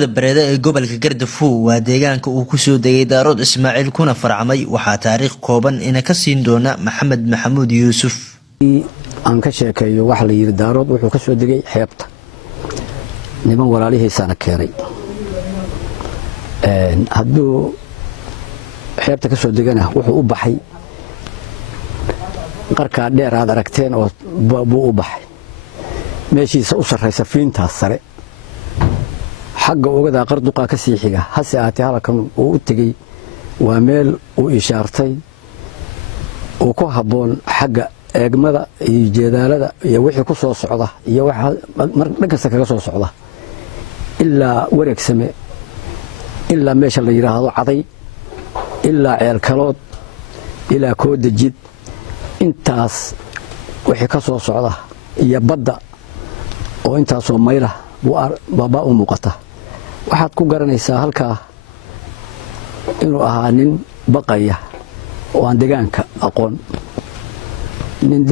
bareeda ee gobolka Gaardafuu waa deegaanka uu ku soo degay Daarood Ismaaciil kuna farcamay waxa taariikh kooban ina ka siin doona Maxamed Maxamuud Yuusuf aan ka sheekeeyo waxa la yiri Daarood wuxuu ka soo degay xeebta niman walaalihiisana keenay hadduu xeebta ka soo degana wuxuu u baxay qarka dheer aad aragteen oo buu u baxay meeshiisa u sarreysa fiintaas sare xagga ogada qarduqa ka sii xiga hase aatee halkan uu u tagay waa meel uu ishaartay oo ku haboon xagga eegmada iyo jeedaalada iyo wixii ku soo socda iyo waxa markasta kaga soo socda ilaa wareegsame ilaa meesha la yiraahdo caday ilaa ceel kalood ilaa koodajid intaas wixii ka soo socda iyo badda oo intaas oo mayla baba u muuqata waxaad ku garanaysaa halka inuu ahaa nin baqaya oo aan deegaanka aqoon nin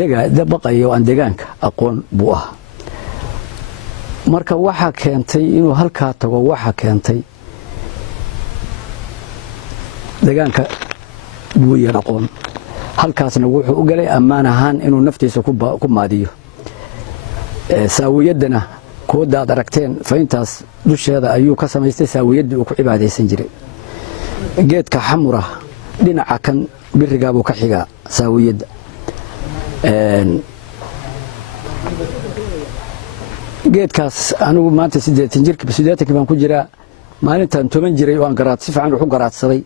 baqaya oo aan deegaanka aqoon buu ahaa marka waxa keentay inuu halka tago waxa keentay deegaanka buu yar aqoon halkaasna wuxuu u galay ammaan ahaan inuu naftiisa ku maadiyo saawiyadana kooda aad aragteen fayntaas dusheeda ayuu ka samaystay saawiyadii uu ku cibaadeysan jiray geedka xamura dhinaca kan biriga buu ka xigaa saawiyada geedkaas anigu maanta 80 jirkii baan ku jiraa maalintan 10 jiray oo aan garaad si fiican u garaadsaday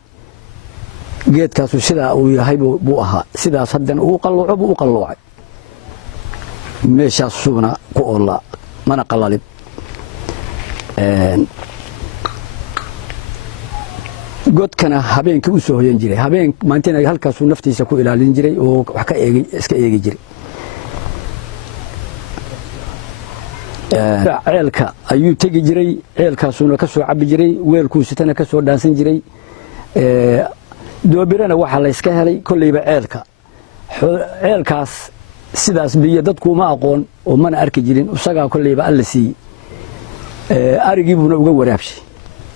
geedkaas sida uu yahay buu ahaa sidaas haddana uu qalloocay meeshaas suuna ku oola mana qalalib godkana habeenkii u soo hoyan jiray habeen maantina halkaas uu naftiisa ku ilaalin jiray oo wax ka iska eegi jiray ceelka ayuu tagi jiray ceelkaasuna ka soo cabi jiray weelkuu sitana ka soo dhaansan jiray doobirana waxa la iska helay kulliba ceelkaas sidaas biyo dadku ma aqoon oo mana arki jirin isaga kulliba alla sii arigii buu uga waraabshay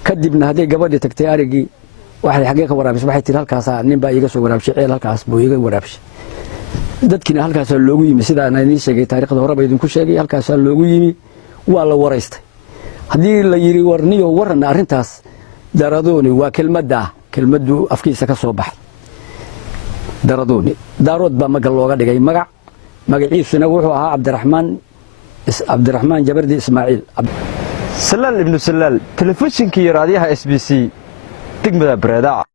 kadibna haday gabadhi tagtay arigii waxay xagee ka waraabshay waxay tir halkaas nin baa iga soo waraabshay ceel halkaas buu iga waraabshay dadkina halkaas loogu yimi sida aan idin sheegay taariikhda hore baa idin ku sheegay halkaas loogu yimi waa la wareystay hadii la yiri warniyo warna arintaas daradooni waa kelmadu afkiisa ka soo baxay daradooni Daarood baa magal looga dhigay magaciisuna wuxuu ahaa Cabdiraxmaan Jabardi Ismaaciil Salaal ibn Salaal telefishinkii raadiyaha SBC degmada Bareeda.